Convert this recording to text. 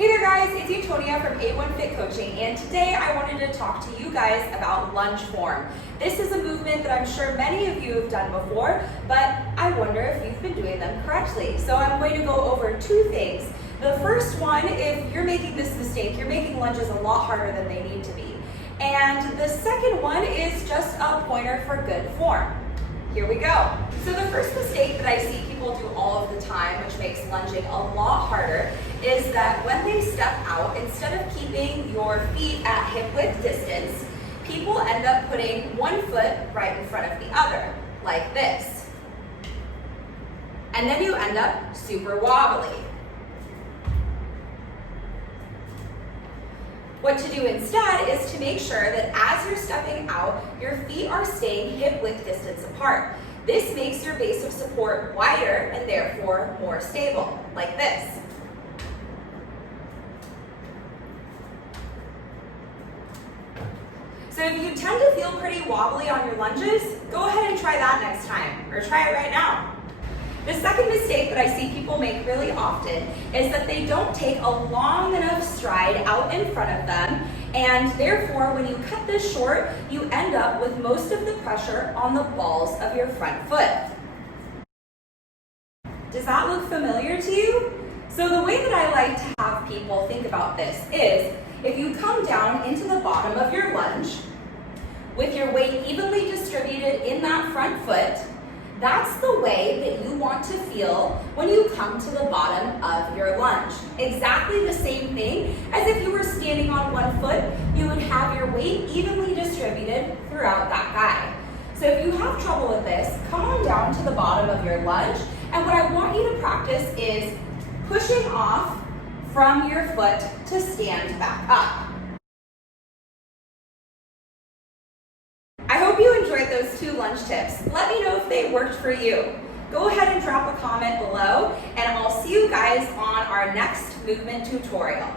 Hey there guys, it's Antonia from A1 Fit Coaching, and today I wanted to talk to you guys about lunge form. This is a movement that I'm sure many of you have done before, but I wonder if you've been doing them correctly. So I'm going to go over two things. The first one, if you're making this mistake, you're making lunges a lot harder than they need to be. And the second one is just a pointer for good form. Here we go. So the first mistake that I see people do all of the time, which makes lunging a lot harder, is that when they step out, instead of keeping your feet at hip width distance, people end up putting one foot right in front of the other, like this. And then you end up super wobbly. What to do instead is to make sure that as you're stepping out, your feet are staying hip width distance apart. This makes your base of support wider and therefore more stable, like this. So if you tend to feel pretty wobbly on your lunges, go ahead and try that next time, or try it right now. The second mistake that I see people make really often is that they don't take a long enough stride out in front of them, and therefore when you cut this short, you end up with most of the pressure on the balls of your front foot. Does that look familiar to you? So the way that I like to have people think about this is, if you come down into the bottom of your lunge, with your weight evenly distributed in that front foot, that's the way that you want to feel when you come to the bottom of your lunge. Exactly the same thing as if you were standing on one foot, you would have your weight evenly distributed throughout that guide. So if you have trouble with this, come on down to the bottom of your lunge, and what I want you to practice is pushing off from your foot to stand back up. I hope you enjoyed those two lunge tips. Let me know if they worked for you. Go ahead and drop a comment below, and I'll see you guys on our next movement tutorial.